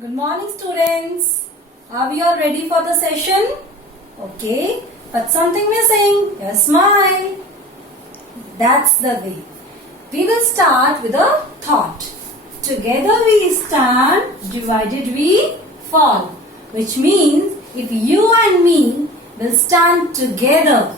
Good morning, students. Are we all ready for the session? Okay, but something missing. Your smile. That's the way. We will start with a thought. Together we stand, divided we fall. Which means if you and me will stand together,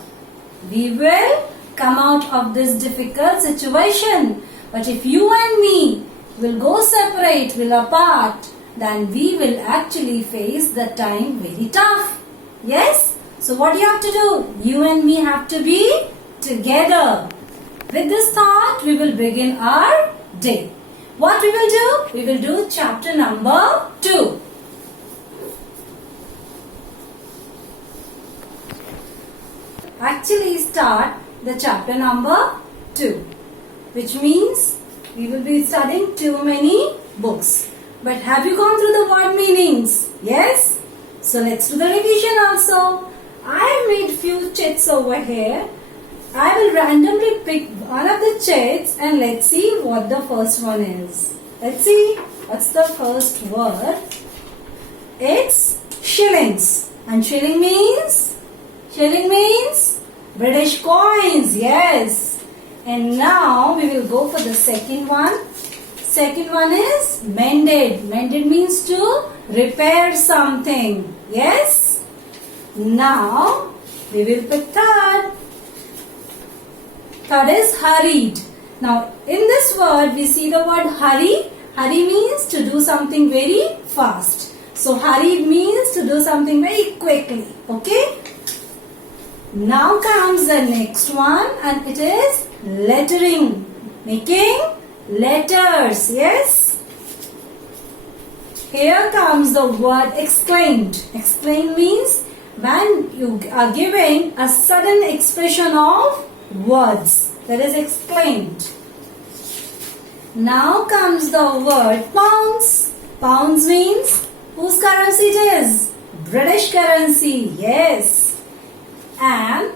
we will come out of this difficult situation. But if you and me will go separate, will apart, then we will actually face the time very tough. Yes? So what do you have to do? You and me have to be together. With this thought, we will begin our day. What we will do? We will do chapter number 2. Actually start the chapter number 2, which means we will be studying too many books. But have you gone through the word meanings? Yes? So let's do the revision also. I have made few chits over here. I will randomly pick one of the chits and let's see what the first one is. Let's see. What's the first word? It's shillings. And shilling means? Shilling means British coins. Yes. And now we will go for the second one. Second one is mended. Mended means to repair something. Yes? Now we will pick third. Third is hurried. Now in this word we see the word hurry. Hurry means to do something very fast. So hurried means to do something very quickly. Okay? Now comes the next one and it is lettering. Making letters. Yes? Here comes the word exclaimed. Exclaimed means when you are giving a sudden expression of words. That is exclaimed. Now comes the word pounds. Pounds means whose currency it is? British currency. Yes. And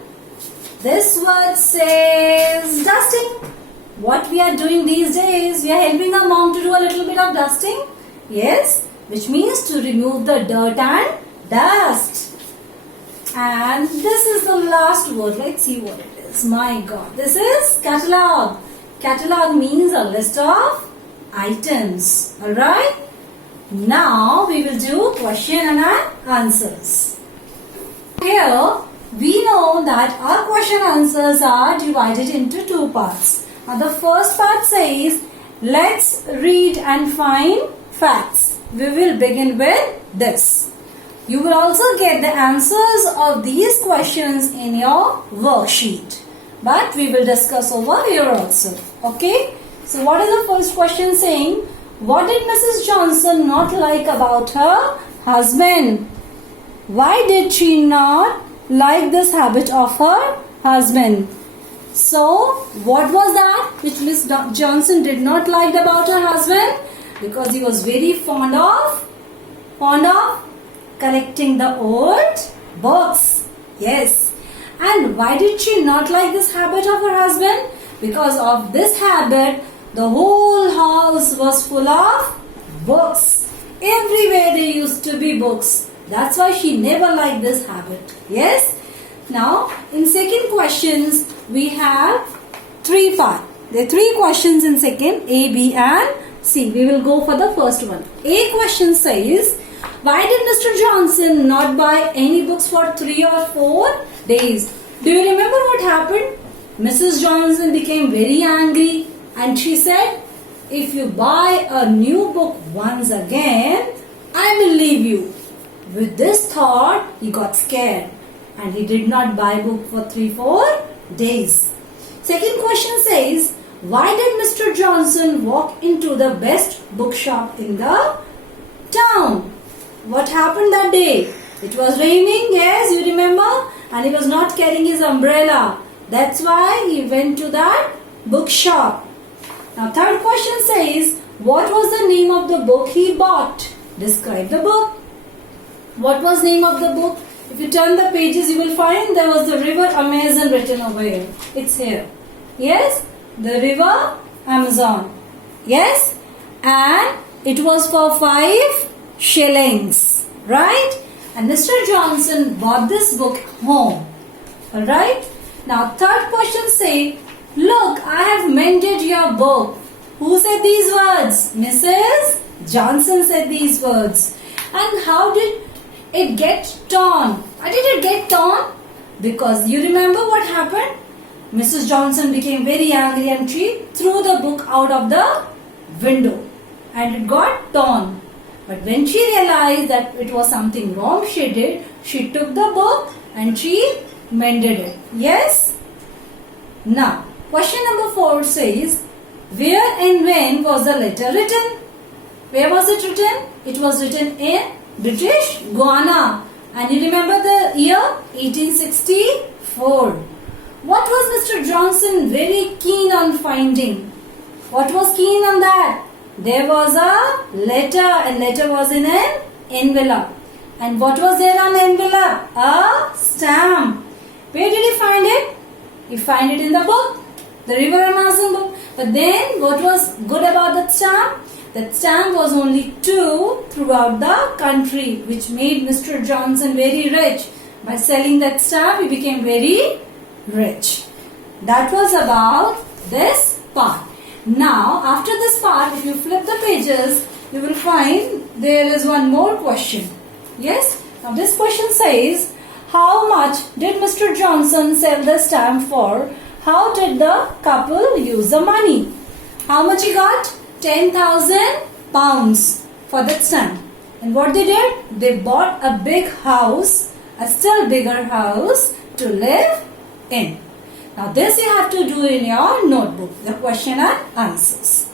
this word says dusting. What we are doing these days, we are helping our mom to do a little bit of dusting. Yes, which means to remove the dirt and dust. And this is the last word. Let's see what it is. My God, this is catalogue. Catalogue means a list of items. Alright. Now we will do question and answers. Here we know that our question answers are divided into two parts. Now the first part says, let's read and find facts. We will begin with this. You will also get the answers of these questions in your worksheet. But we will discuss over here also. Okay? So what is the first question saying? What did Mrs. Johnson not like about her husband? Why did she not like this habit of her husband? So, what was that which Miss Johnson did not like about her husband? Because he was very fond of collecting the old books. Yes. And why did she not like this habit of her husband? Because of this habit, the whole house was full of books. Everywhere there used to be books. That's why she never liked this habit. Yes. Now, in second questions, we have three parts. There are three questions in second, A, B and C. We will go for the first one. A question says, why did Mr. Johnson not buy any books for 3 or 4 days? Do you remember what happened? Mrs. Johnson became very angry and she said, if you buy a new book once again, I will leave you. With this thought, he got scared. And he did not buy book for 3-4 days. Second question says, why did Mr. Johnson walk into the best bookshop in the town? What happened that day? It was raining, yes, you remember? And he was not carrying his umbrella. That's why he went to that bookshop. Now third question says, what was the name of the book he bought? Describe the book. What was name of the book? If you turn the pages, you will find there was the river Amazon written over here. It's here. Yes? The river Amazon. Yes? And it was for 5 shillings. Right? And Mr. Johnson bought this book home. Alright? Now third question say, look, I have mended your book. Who said these words? Mrs. Johnson said these words. And how did it get torn? Why did it get torn? Because you remember what happened? Mrs. Johnson became very angry and she threw the book out of the window and it got torn. But when she realized that it was something wrong she did, she took the book and she mended it. Yes? Now, question number 4 says, where and when was the letter written? Where was it written? It was written in British Guiana. And you remember the year? 1864. What was Mr. Johnson very keen on finding? What was keen on that? There was a letter and letter was in an envelope. And what was there on the envelope? A stamp. Where did he find it? He found it in the book, the River Amazon book. But then what was good about that stamp? That stamp was only 2 throughout the country, which made Mr. Johnson very rich. By selling that stamp, he became very rich. That was about this part. Now, after this part, if you flip the pages, you will find there is one more question. Yes? Now, this question says, how much did Mr. Johnson sell the stamp for? How did the couple use the money? How much he got? 10,000 pounds for that stamp. And what they did? They bought a big house, a still bigger house to live in. Now this you have to do in your notebook, the question and answers.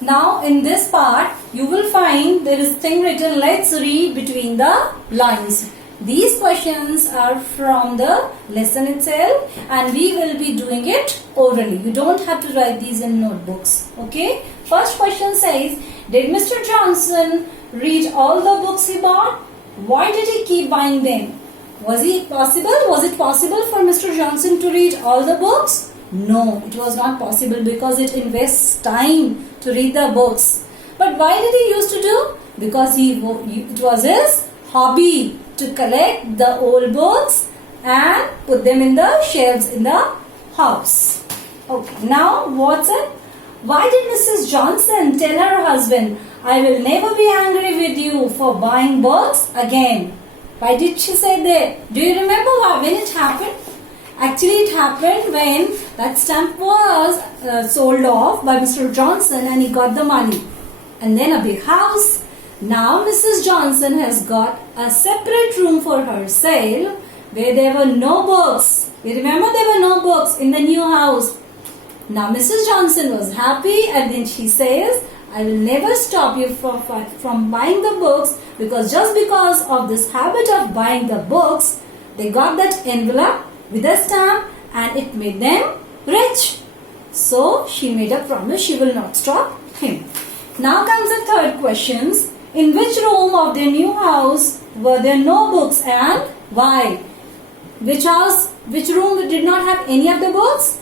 Now in this part, you will find there is thing written, let's read between the lines. These questions are from the lesson itself and we will be doing it orally. You don't have to write these in notebooks. Okay. First question says, did Mr. Johnson read all the books he bought? Why did he keep buying them? Was it possible for Mr. Johnson to read all the books? No, it was not possible because it invests time to read the books. But why did he used to do? Because it was his hobby to collect the old books and put them in the shelves in the house. Okay, now Watson, why did Mrs. Johnson tell her husband, I will never be angry with you for buying books again? Why did she say that? Do you remember when it happened? Actually, it happened when that stamp was sold off by Mr. Johnson and he got the money. And then a big house. Now Mrs. Johnson has got a separate room for herself where there were no books. You remember there were no books in the new house. Now Mrs. Johnson was happy and then she says, I will never stop you from buying the books because just because of this habit of buying the books, they got that envelope with a stamp and it made them rich. So she made a promise she will not stop him. Now comes the third questions. In which room of their new house were there no books and why? Which room did not have any of the books?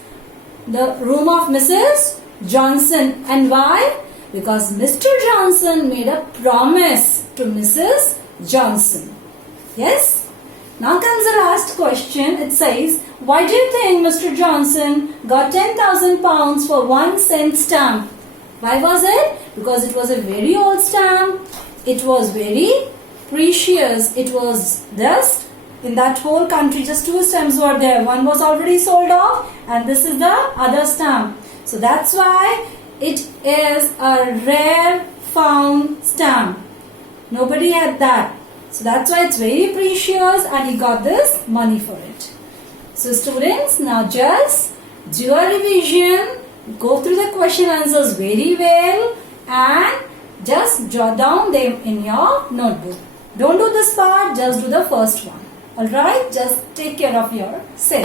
The room of Mrs. Johnson. And why? Because Mr. Johnson made a promise to Mrs. Johnson. Yes? Now comes the last question. It says, why do you think Mr. Johnson got 10,000 pounds for 1 cent stamp? Why was it? Because it was a very old stamp. It was very precious. It was just in that whole country, just 2 stamps were there. One was already sold off and this is the other stamp. So that's why it is a rare found stamp. Nobody had that. So that's why it's very precious and he got this money for it. So students, now just do a revision, go through the question answers very well and just jot down them in your notebook. Don't do this part, just do the first one. Alright, just take care of yourself.